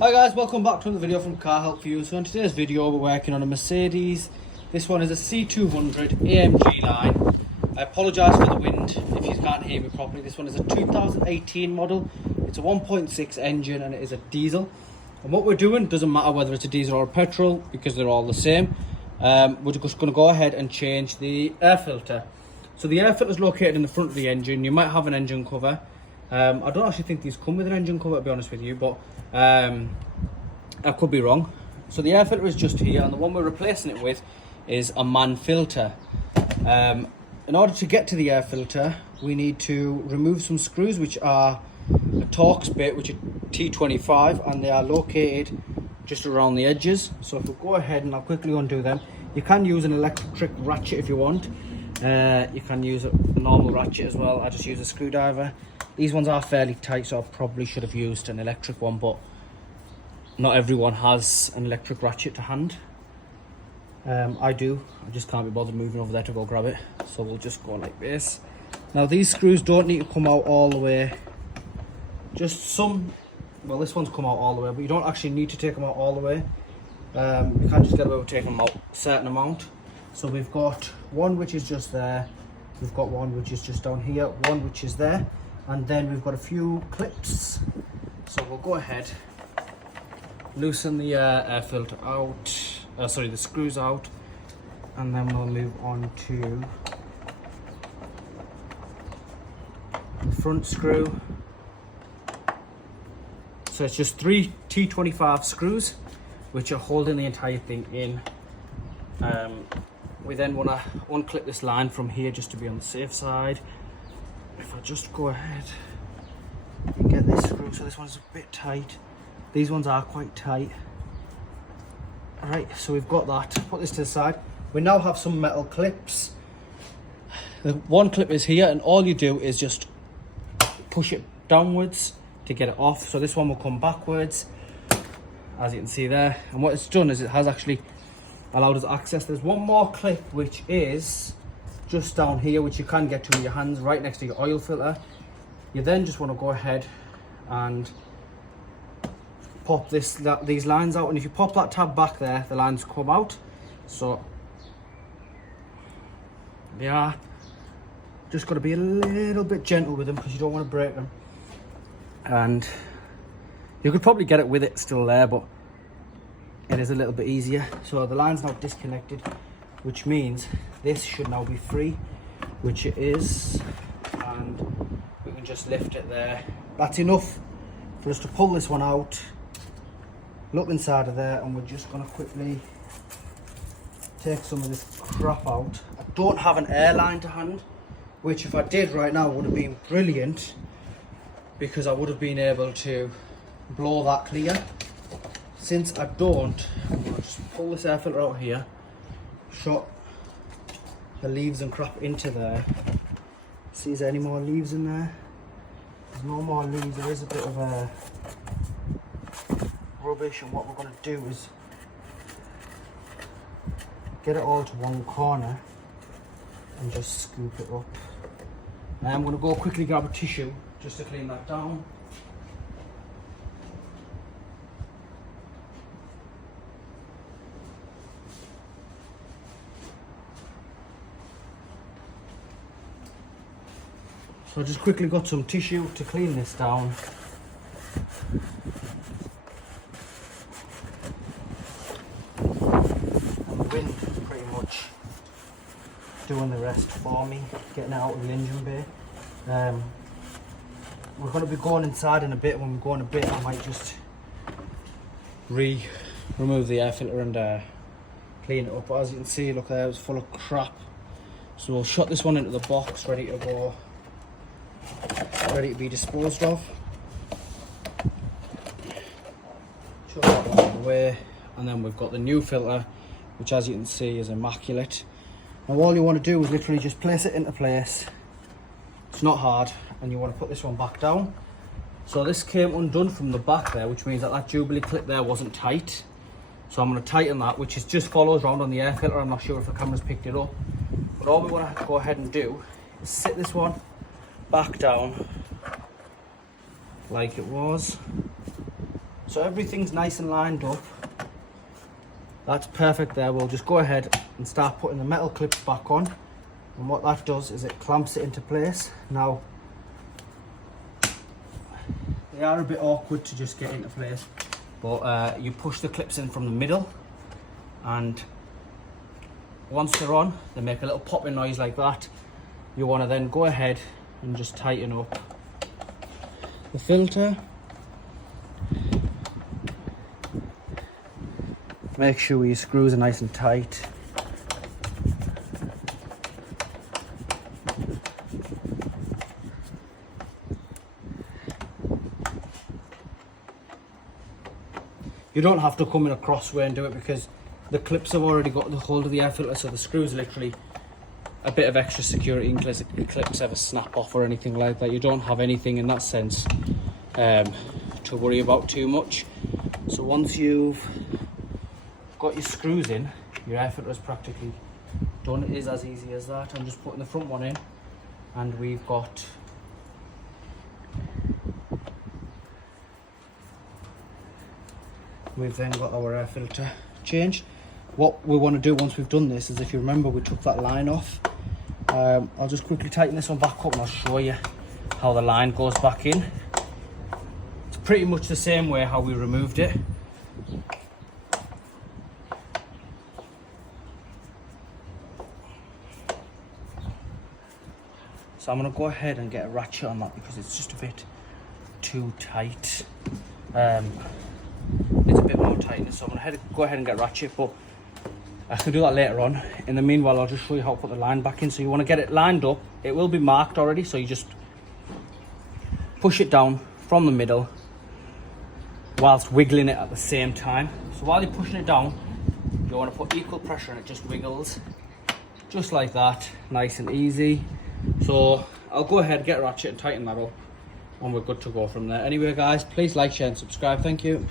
Hi guys, welcome back to another video from Car Help for You. So in today's video we're working on a Mercedes. This one is a C200 AMG line. I apologise for the wind if you can't hear me properly. This one is a 2018 model. It's a 1.6 engine and it is a diesel. And what we're doing doesn't matter whether it's a diesel or a petrol because they're all the same. We're just going to go ahead and change the air filter. So the air filter is located in the front of the engine. You might have an engine cover. I don't actually think these come with an engine cover, to be honest with you, but I could be wrong. So the air filter is just here, and the one we're replacing it with is a man filter. In order to get to the air filter, we need to remove some screws, which are a Torx bit, which are T25, and they are located just around the edges. So if we go ahead and I'll quickly undo them. You can use an electric ratchet if you want. You can use a normal ratchet as well. I just use a screwdriver. These ones are fairly tight, so I probably should have used an electric one, but not everyone has an electric ratchet to hand. I do. I just can't be bothered moving over there to go grab it. So we'll just go like this. Now these screws don't need to come out all the way. Just some, well, this one's come out all the way, but you don't actually need to take them out all the way. You can't just get away with taking them out a certain amount. So we've got one which is just there. We've got one which is just down here. One which is there. And then we've got a few clips. So we'll go ahead, loosen the air filter out, the screws out, and then we'll move on to the front screw. So it's just 3 T25 screws which are holding the entire thing in. We then want to unclip this line from here just to be on the safe side. If I just go ahead and get this screw, so this one's a bit tight. These ones are quite tight. Alright, so we've got that. Put this to the side. We now have some metal clips. The one clip is here, and all you do is just push it downwards to get it off. So this one will come backwards, as you can see there. And what it's done is it has actually allowed us access. There's one more clip which is just down here, which you can get to with your hands, right next to your oil filter. You then just want to go ahead and pop these lines out, and if you pop that tab back there, the lines come out. So they are just got to be a little bit gentle with them because you don't want to break them. And you could probably get it with it still there, but it is a little bit easier. So the line's now disconnected, which means this should now be free, which it is, and we can just lift it there. That's enough for us to pull this one out, look inside of there, and we're just going to quickly take some of this crap out. I don't have an air line to hand, which if I did right now would have been brilliant, because I would have been able to blow that clear. Since I don't, I'm going to just pull this air filter out here, shot the leaves and crap into there. See, is there any more leaves in there? There's no more leaves. There is a bit of rubbish, and what we're going to do is get it all to one corner and just scoop it up. Now I'm going to go quickly grab a tissue just to clean that down. So I just quickly got some tissue to clean this down. And the wind is pretty much doing the rest for me, getting it out of the engine bay. We're going to be going inside in a bit. When we go in a bit, I might just remove the air filter and clean it up. But as you can see, look there, it's full of crap. So we'll shut this one into the box, ready to go. Ready to be disposed of. Chuck that one out of the way, and then we've got the new filter, which as you can see is immaculate. And all you want to do is literally just place it into place. It's not hard, and you want to put this one back down. So this came undone from the back there, which means that that Jubilee clip there wasn't tight. So I'm going to tighten that, which is just follows around on the air filter. I'm not sure if the camera's picked it up, but all we want to go ahead and do is sit this one back down like it was. So everything's nice and lined up. That's perfect there. We'll just go ahead and start putting the metal clips back on. And what that does is it clamps it into place. Now, they are a bit awkward to just get into place, but you push the clips in from the middle, and once they're on, they make a little popping noise like that. You want to then go ahead and just tighten up the filter. Make sure your screws are nice and tight. You don't have to come in a crossway and do it because the clips have already got the hold of the air filter, so the screws are literally a bit of extra security in case the clips ever snap off or anything like that. You don't have anything in that sense to worry about too much. So once you've got your screws in, your air filter is practically done. It is as easy as that. I'm just putting the front one in, and we've then got our air filter changed. What we want to do once we've done this is, if you remember, we took that line off. I'll just quickly tighten this one back up and I'll show you how the line goes back in. It's pretty much the same way how we removed it. So I'm going to go ahead and get a ratchet on that because it's just a bit too tight. It's a bit more tightness, so I'm going to go ahead and get a ratchet, but I can do that later on. In the meanwhile, I'll just show you how to put the line back in. So you want to get it lined up. It will be marked already, so you just push it down from the middle whilst wiggling it at the same time. So while you're pushing it down, you want to put equal pressure and it just wiggles just like that, nice and easy. So I'll go ahead, get a ratchet and tighten that up, and we're good to go from there. Anyway guys, please like, share and subscribe. Thank you.